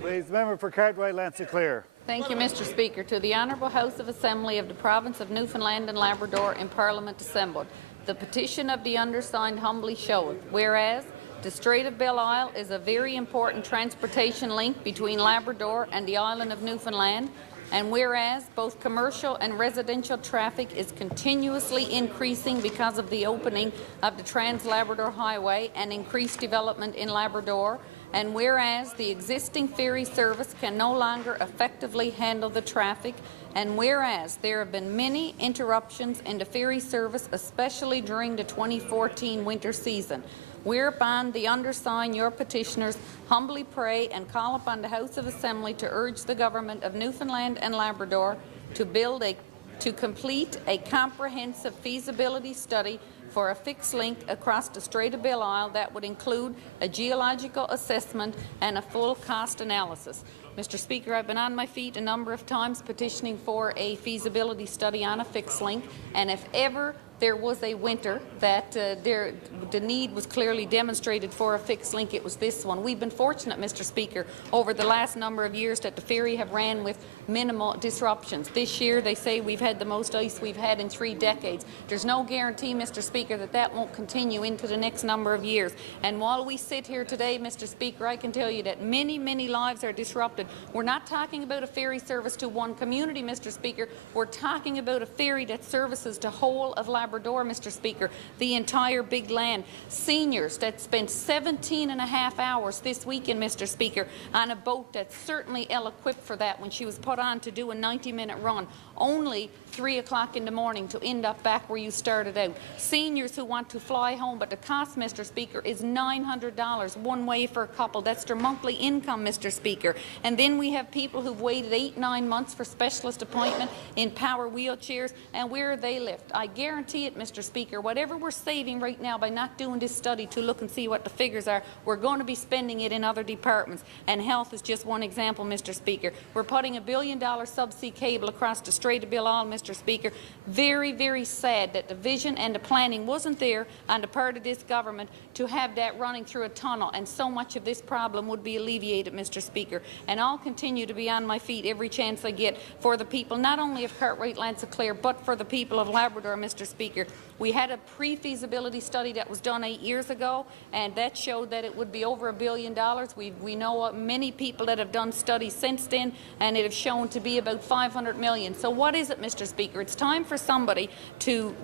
Please, member for Cartwright-L'Anse Clair. Thank you, Mr. Speaker. To the Honourable House of Assembly of the Province of Newfoundland and Labrador in Parliament assembled, the petition of the undersigned humbly showeth, whereas the Strait of Belle Isle is a very important transportation link between Labrador and the island of Newfoundland, and whereas both commercial and residential traffic is continuously increasing because of the opening of the Trans-Labrador Highway and increased development in Labrador, and whereas the existing ferry service can no longer effectively handle the traffic, and whereas there have been many interruptions in the ferry service, especially during the 2014 winter season, whereupon the undersigned, your petitioners, humbly pray and call upon the House of Assembly to urge the Government of Newfoundland and Labrador to complete a comprehensive feasibility study for a fixed link across the Strait of Belle Isle that would include a geological assessment and a full cost analysis. Mr. Speaker, I've been on my feet a number of times petitioning for a feasibility study on a fixed link, and if ever there was a winter that the need was clearly demonstrated for a fixed link, it was this one. We've been fortunate, Mr. Speaker, over the last number of years that the ferry have ran with minimal disruptions. This year they say we've had the most ice we've had in 3 decades. There's no guarantee, Mr. Speaker, that that won't continue into the next number of years. And while we sit here today, Mr. Speaker, I can tell you that many, many lives are disrupted. We're not talking about a ferry service to one community, Mr. Speaker. We're talking about a ferry that services the whole of Labrador, Mr. Speaker, the entire big land. Seniors that spent 17.5 hours this weekend, Mr. Speaker, on a boat that's certainly ill-equipped for that when she was put on to do a 90-minute run, only 3 o'clock in the morning to end up back where you started out. Seniors who want to fly home, but the cost, Mr. Speaker, is $900 one way for a couple. That's their monthly income, Mr. Speaker. And then we have people who've waited 8-9 months for specialist appointment in power wheelchairs, and where they live. I guarantee it, Mr. Speaker, whatever we're saving right now by not doing this study to look and see what the figures are, we're going to be spending it in other departments, and health is just one example, Mr. Speaker. We're putting $1 billion subsea cable across the Strait of Belle Isle, Mr. Speaker. Very, very sad that the vision and the planning wasn't there on the part of this government to have that running through a tunnel, and so much of this problem would be alleviated, Mr. Speaker. And I'll continue to be on my feet every chance I get for the people, not only of Cartwright-L'Anse Clair, but for the people of Labrador, Mr. Speaker. We had a pre-feasibility study that was done 8 years ago, and that showed that it would be over $1 billion. We know many people that have done studies since then, and it has shown to be about $500 million. So what is it, Mr. Speaker? It's time for somebody to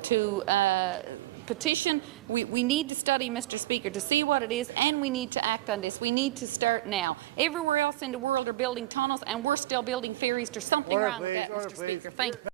petition. We need to study, Mr. Speaker, to see what it is, and we need to act on this. We need to start now. Everywhere else in the world are building tunnels, and we're still building ferries. There's something wrong with that, Mr. Speaker. Thank you.